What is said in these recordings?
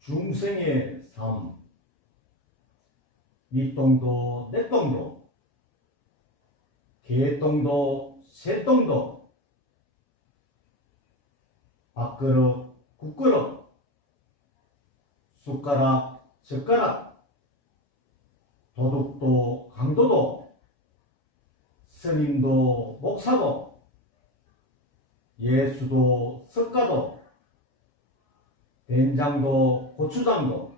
중생의 삶. 밑동도 내동도 개똥도 새똥도 밥그릇 국그릇 숟가락 젓가락 도둑도 강도도 스님도 목사도 예수도 석가도 된장도 고추장도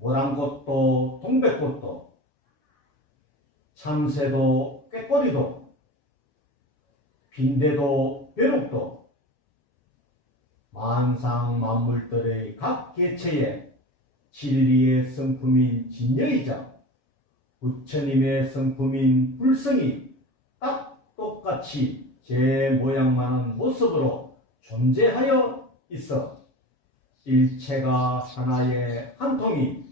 모란꽃도 동백꽃도 참새도 꾀꼬리도 빈대도 벼룩도 만상 만물들의 각 개체에 진리의 성품인 진여이자 부처님의 성품인 불성이 딱 똑같이 제 모양만한 모습으로 존재하여 있어 일체가 하나의 한 통이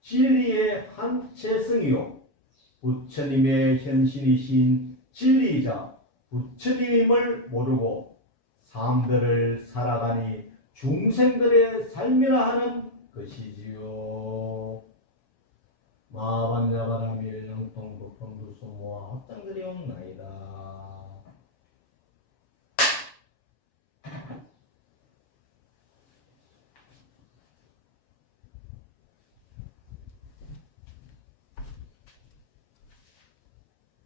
진리의 한 체성이요 부처님의 현신이신 진리이자 부처님을 모르고 삶들을 살아가니 중생들의 삶이라 하는 것이지요. 마반야바라밀 영통